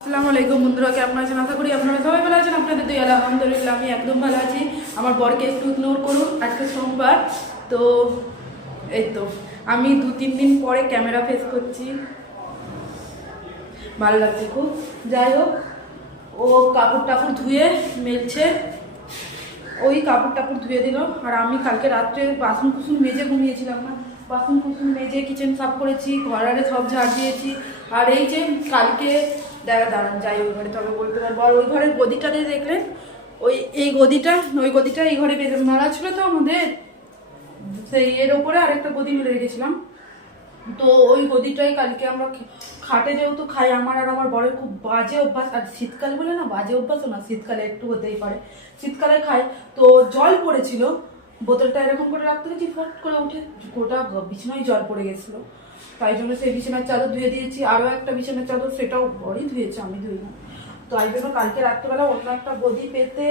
আসসালামু আলাইকুম বন্ধুরা, কেমন আছেন? আশা করি আপনারা সবাই ভালো আছেন। আপনাদের দুই আলহামদুলিল্লাহ আমি একদম ভালো আছি। আমার বরকে একটু ইগনোর করুন, আজকে সোমবার। তো এই তো, আমি দু তিন দিন পরে ক্যামেরা ফেস করছি। ভালো লাগছে খুব। যাই হোক, ও কাপড় টাপড় ধুয়ে মেলছে। ওই কাপড় টাপড় ধুয়ে দিল। আর আমি কালকে রাত্রে বাসন কুসুন মেজে ঘুমিয়েছিলাম না। বাসন কুসুন মেজে কিচেন সাফ করেছি, ঘরারে সব ঝাড় দিয়েছি। আর এই যে কালকে দেখা দাঁড়ান যাই ওই ঘরে, তবে বলতে পারব। আর ওই ঘরের গদিটা দিয়ে দেখলেন? ওই, এই গদিটা, ওই গদিটা এই ঘরে মারা ছিল তো আমাদের। সেই এর ওপরে আরেকটা গদি মেরে রেখেছিলাম তো ওই গদিটাই কালকে আমরা খাটে যেহেতু খাই, আমার আর আমার বরের খুব বাজে অভ্যাস। আর শীতকাল বলে না, বাজে অভ্যাসও না, শীতকালে একটু হতেই পারে। শীতকালে খাই। তো জল পড়েছিল। বোতলটা এরকম করে রাখতে গেছি, ফট করে উঠে গোটা বিছানায় জল পড়ে গেছিল। তাই জন্য সেই বিছানার চাদর ধুয়ে দিয়েছি। আরও একটা বিছানার চাদর, সেটাও বড়ই ধুয়েছে আমি, ধুই না। তো এই জন্য কালকে রাত্রেবেলা অন্য একটা গদি পেতে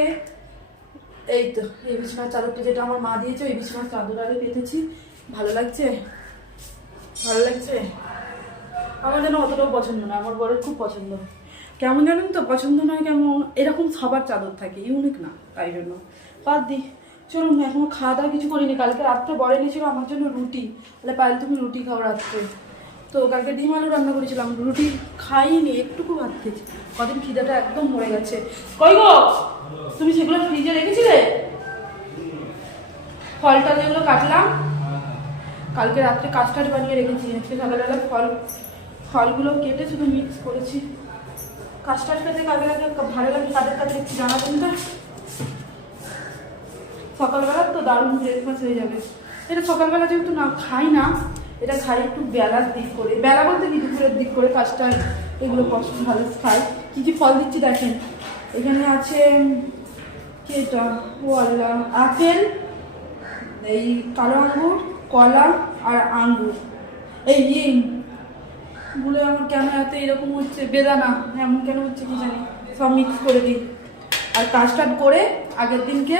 এই তো, এই বিছানার চাদরটা যেটা আমার মা দিয়েছে, ওই বিছানার চাদর আরে পেতেছি। ভালো লাগছে? ভালো লাগছে? আমার যেন অতটাও পছন্দ না আমার বরের খুব পছন্দ। কেমন জানেন তো, পছন্দ নয় কেমন, এরকম সবার চাদর থাকে, ইউনিক না, তাই জন্য। বাদ দি, চলুন এখনও খাওয়া দাওয়া কিছু করিনি। কালকে রাত্রে বড় নিয়েছিল আমার জন্য রুটি। তাহলে পাইল তুমি রুটি খাও রাত্রে। তো কালকে ডিম আলু রান্না করেছিলাম, রুটি খাইনি, একটুকু ভাত খেয়েছি। কদিন খিদাটা একদম মরে গেছে। কই গো? তুমি সেগুলো ফ্রিজে রেখেছিলে? ফলটা যেগুলো কাটলাম, কালকে রাত্রে কাস্টার্ড বানিয়ে রেখেছি। আজকে সকালবেলা ফল, ফলগুলো কেটে শুধু মিক্স করেছি। কাস্টার্ড খেতে কাদের লাগে ভালো লাগে তাদের কাছে একটু জানাবেন তো সকালবেলা তো দারুণ ব্রেকফাস্ট হয়ে যাবে। এটা সকালবেলা যেহেতু না, খাই না এটা খাই একটু বেলার দিক করে, বেলা বলতে কি দুপুরের দিক করে কাস্টার্ড এগুলো পছন্দ ভালো খাই কী কী ফল দিচ্ছি দেখেন। এখানে আছে, কি এটা? ও আল্লাহ, আপেল, এই কালো আঙ্গুর, কলা আর আঙ্গুর। এই ইয়ে বলে আমার কেন এত এরকম হচ্ছে? বেদানা। এমন কেন হচ্ছে কি জানি? সব মিক্স করে দিই। আর কাস্টার্ড করে আগের দিনকে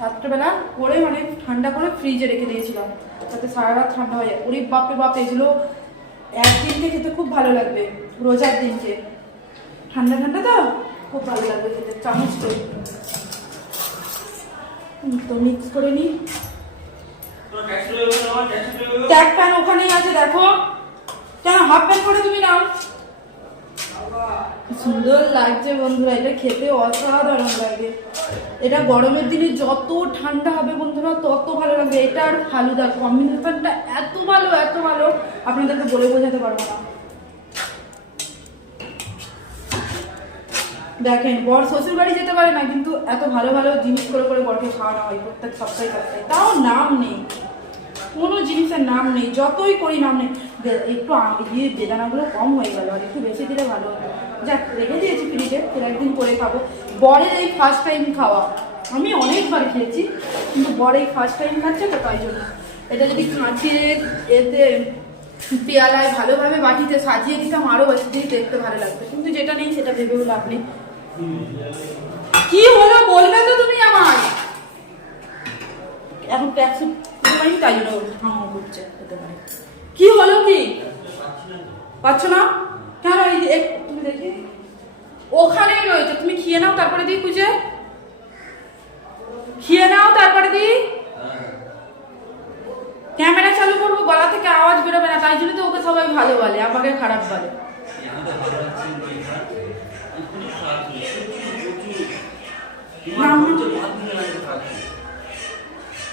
রাত্রেবেলা করে মানে ঠান্ডা করে ফ্রিজে রেখে দিয়েছিলাম। যাতে সারা রাত ঠান্ডা হয়ে যায়। ওরে বাপরে বাপ এগুলো একদিনকে খেতে খুব ভালো লাগবে রোজার দিনকে। ঠান্ডা ঠান্ডা তো? খুব ভালো লাগবে খেতে চামচ করে তো মিক্স করে নিই ট্যাগ প্যান ওখানেই আছে দেখো। কেন হাফ প্যান করে তুমি নাও। সুন্দর লাগছে বন্ধুরা, এটা খেতে অসাধারণ লাগে। এটা গরমের দিনে যত ঠান্ডা হবে বন্ধুরা, তত ভালো লাগবে। এটা আর ফালুদা কম্বিনেশনটা এত ভালো এত ভালো, আপনাদেরকে বলে বোঝাতে পারব না। দেখেন, বর শ্বশুর বাড়ি যেতে পারে না, কিন্তু এত ভালো ভালো জিনিস করে করে বরকে খাওয়ানো হয় প্রত্যেক সপ্তাহে সপ্তাহে। তাও নাম নেই। কোনো জিনিসের নাম নেই, যতই করি নাম নেই। একটু ইয়ে বেদানাগুলো কম হয়ে গেল, আর একটু বেশি দিলে ভালো হতো। যাক, রেখে দিয়েছি ফ্রিজে ফের একদিন করে খাব। বরের এই ফার্স্ট টাইম খাওয়া। আমি অনেকবার খেয়েছি, কিন্তু বর ফার্স্ট টাইম খাচ্ছে তো তাই জন্য। এটা যদি কাঁচিয়ে এতে পেয়ালায় ভালোভাবে বাটিতে সাজিয়ে দিতাম আরও দিয়ে দেখতে ভালো লাগতো। কিন্তু যেটা নেই, সেটা ভেবেও লাভ নেই। কি হলো বলবে তো তুমি আমার এখন ট্যাক্সি তাই জন্য হাম করছে, হতে পারে। কি হলো কি? পাচ্ছ না? কেন এই যে তুমি দেখি ওখানেই রয়েছে। তুমি খেয়ে নাও তারপরে দিই খুঁজে খেয়ে নাও তারপরে দিই। ক্যামেরা চালু করব গলা থেকে আওয়াজ বেরোবে না তাই জন্য তো ওকে সবাই ভালো বলে আমাকে খারাপ বলে।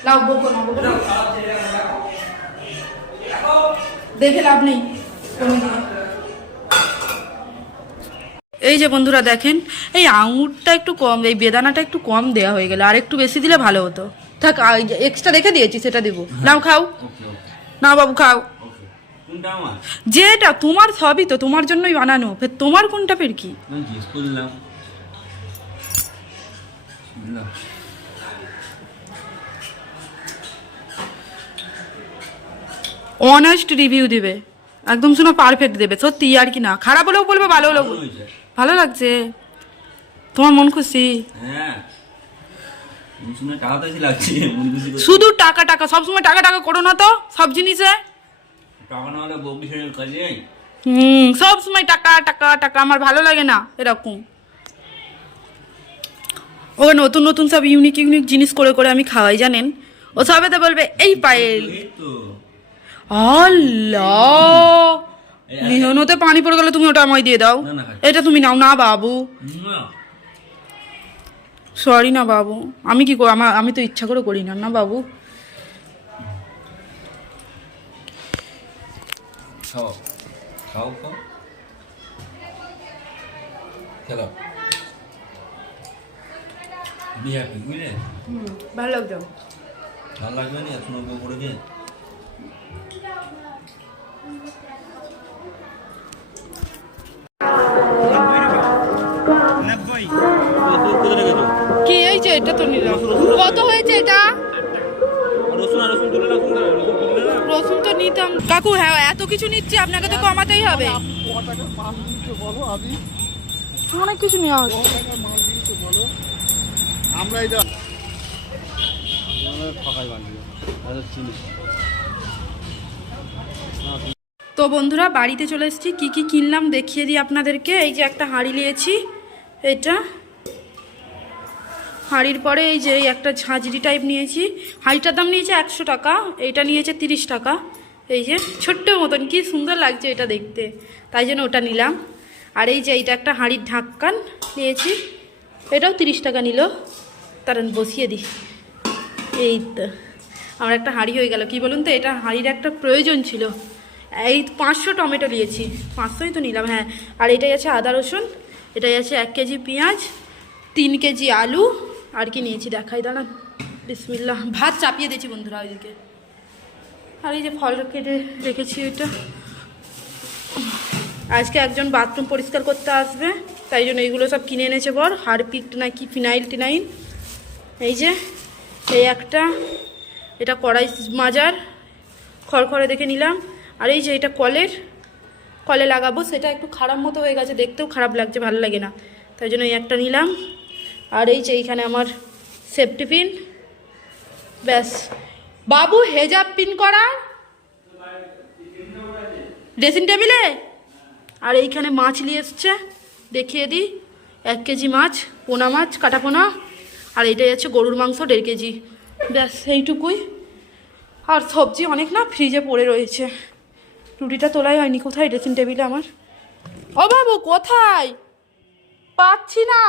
লাভ বকো না বকো দেখে লাভ নেই। এই যে বন্ধুরা দেখেন এই আঙুরটা একটু কম এই বেদানাটা একটু কম দেয়া হয়ে গেল আর একটু বেশি দিলে ভালো হতো। থাক এক্সট্রা রেখে দিয়েছি সেটা দেবো। নাও খাও। না বাবু খাও। যেটা তোমার সবই তো তোমার জন্যই বানানো। ফের তোমার কোনটা ফের কি। অনেস্ট রিভিউ দিবে। একদম শুনো পারফেক্ট দেবে। সত্যি আর কি না। খারাপ হলেও বলবে ভালো হলেও বলবে। ভালো লাগছে? তোমার মন খুশি? হ্যাঁ। শুধু টাকা টাকা সবসময় টাকা টাকা করো না তো সব জিনিসে। হুম সব সময় টাকা টাকা টাকা আমার ভালো লাগে না এরকম। ও নতুন নতুন সব ইউনিক ইউনিক জিনিস করে করে আমি খাওয়াই জানেন? ও সবেতে বলবে এই পায়েল। আল্লাহ! নিহনতে পানি পড়ে গেলে তুমি ওটা আমায় দিয়ে দাও। না, না, খাই। এটা তুমি নাও না বাবু। সরি না বাবু। আমি কি আমার আমি তো ইচ্ছা করে করি না না বাবু? ভালো লাগবে না? এখন ওকে এই যে তো কত হয়েছে এটা? রসুন তো নিতাম। কাকু হ্যাঁ এত কিছু নিচ্ছি, আপনাকে তো কমাতেই হবে। অনেক কিছু নেওয়া হচ্ছে আমরা এটা তো বন্ধুরা, বাড়িতে চলে এসেছি। কী কী কিনলাম দেখিয়ে দিই আপনাদেরকে। এই যে একটা হাঁড়ি নিয়েছি। এটা হাঁড়ির পরে এই যে একটা ঝাঁঝরি টাইপ নিয়েছি। হাঁড়িটার দাম নিয়েছে একশো টাকা, এইটা নিয়েছে তিরিশ টাকা। এই যে ছোট্ট মতন, কি সুন্দর লাগছে এটা দেখতে। তাই জন্য ওটা নিলাম। আর এই যে এইটা একটা হাঁড়ির ঢাক্কান নিয়েছি, এটাও তিরিশ টাকা নিল। তার বসিয়ে দিই। এই তো, আমার একটা হাঁড়ি হয়ে গেল। কি বলুন তো, এটা হাঁড়ির একটা প্রয়োজন ছিল। এই পাঁচশো টমেটো নিয়েছি। পাঁচশোই তো নিলাম হ্যাঁ। আর এটাই আছে আদা রসুন, এটাই আছে এক কেজি পেঁয়াজ, তিন কেজি আলু আর কি নিয়েছি? দেখাই দাঁড়ান বিসমিল্লা ভাত চাপিয়ে দিয়েছি বন্ধুরা ওইদিকে। আর এই যে ফল কেটে রেখেছি এটা আজকে একজন বাথরুম পরিষ্কার করতে আসবে, তাই জন্য এইগুলো সব কিনে এনেছে বর। হারপিক না কি, ফিনাইল টিনাইল। এই যে, এই একটা। এটা কড়াই মাজার। খড়খড়ে দেখে নিলাম। আর এই যে এটা কলের। কলে লাগাবো, সেটা একটু খারাপ মতো হয়ে গেছে, দেখতেও খারাপ লাগছে, ভালো লাগে না। তাই জন্য এই একটা নিলাম। আর এই যে এইখানে আমার সেফটি পিন ব্যাস। বাবু হেজাব পিন করা ড্রেসিং টেবিলে আর এইখানে মাছ নিয়ে এসছে। দেখিয়ে দিই। এক কেজি মাছ, পোনা মাছ, কাটা পোনা। আর এইটাই আছে গরুর মাংস, দেড় কেজি। ব্যাস, এইটুকুই। আর সবজি অনেক না ফ্রিজে পড়ে রয়েছে। রুটিটা তোলাই হয়নি কোথায় ড্রেসিং টেবিলে আমার। ও বাবু, কোথায়? পাচ্ছি না।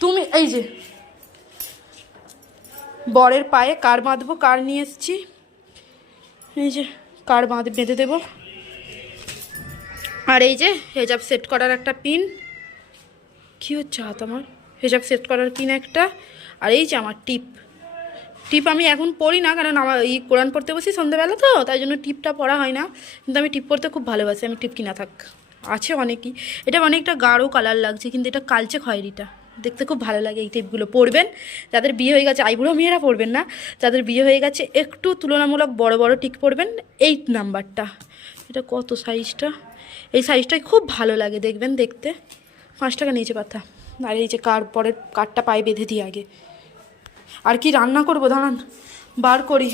তুমি, এই যে। বরের পায়ে কার বাঁধবো, কার নিয়ে এসছি? এই যে, কার বাঁধ বেঁধে দেবো? আর এই যে, হেজাব সেট করার একটা পিন। কী হচ্ছে হাত আমার? হেজাব সেট করার পিন একটা। আর এই যে আমার টিপ। টিপ আমি এখন পড়ি না, কারণ আমার এই কোরআন পড়তে বসি সন্ধ্যেবেলা তো, তাই জন্য টিপটা পড়া হয় না। কিন্তু আমি টিপ পড়তে খুব ভালোবাসি, আমি টিপ কিনা থাক। আছে অনেকই। এটা অনেকটা গাঢ় কালার লাগছে, কিন্তু এটা কালচে খয়েরিটা। দেখতে খুব ভালো লাগে এই টিপগুলো পরবেন যাদের বিয়ে হয়ে গেছে, আইবুড়ো মেয়েরা পরবেন না, যাদের বিয়ে হয়ে গেছে, একটু তুলনামূলক বড় বড় টিক পরবেন এইট নাম্বারটা এটা কত সাইজটা এই সাইজটাই খুব ভালো লাগে, দেখবেন দেখতে। পাঁচ টাকা নিয়েছে কথা আর এই যে কার পরের, কারটা পায়ে বেঁধে দিই আগে। আর কি রান্না করব, দাঁড়ান, বার করি।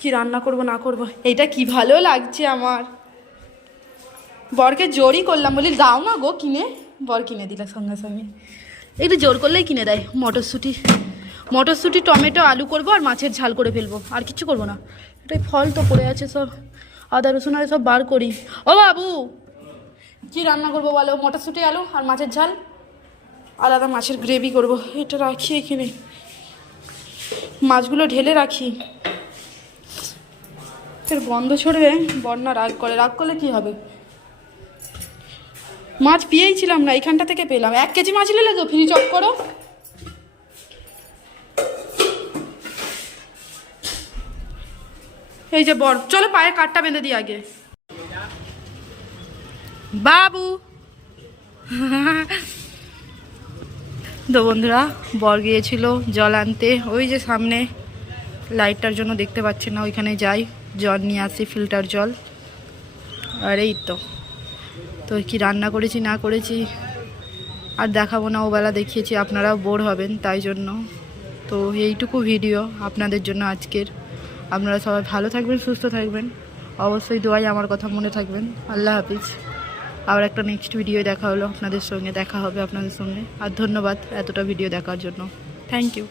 কি রান্না করব, না করব, এইটা কি ভালো লাগছে আমার। বরকে জোরই করলাম, বলি, দাও না গো কিনে। বর কিনে দিল সঙ্গে সঙ্গে। একটু জোর করলেই কিনে দেয় মটরশুঁটি। মটরশুঁটি টমেটো আলু করব আর মাছের ঝাল করে ফেলব। আর কিছু করব না। এটাই ফল তো পড়ে আছে সব। আদা রসুন আর সব বার করি। ও বাবু! কি রান্না করব বলো? মটরশুঁটি আলু আর মাছের ঝাল? আলাদা মাছের গ্রেভি করব। এটা রাখি এখানে। মাছগুলো ঢেলে রাখি। ফের বন্ধ ছড়বে বন্যা রাগ করে। রাগ করলে কি হবে? মাছ পেয়েছিলাম না, এখানটা থেকে পেলাম। এক কেজি মাছ নিলে তো ফ্রি চক করো। এই যে বর, চলো পায়ে কাঠটা বেঁধে দিই আগে। বাবু। তো বন্ধুরা, বর গিয়েছিল জল আনতে। ওই যে সামনে লাইটটার জন্য দেখতে পাচ্ছেন না, ওইখানে যাই। জল নিয়ে আসি, ফিল্টার জল। আর এই তো। তো কি রান্না করেছি, না করেছি, আর দেখাবো না। ওবেলা দেখিয়েছি, আপনারাও বোর হবেন তাই জন্য। তো এইটুকু ভিডিও আপনাদের জন্য আজকের। আপনারা সবাই ভালো থাকবেন, সুস্থ থাকবেন। অবশ্যই দোয়াই আমার কথা মনে থাকবেন। আল্লাহ হাফিজ। আবার একটা নেক্সট ভিডিও দেখা হলো আপনাদের সঙ্গে, দেখা হবে আপনাদের সঙ্গে। আর ধন্যবাদ এতটা ভিডিও দেখার জন্য। Thank you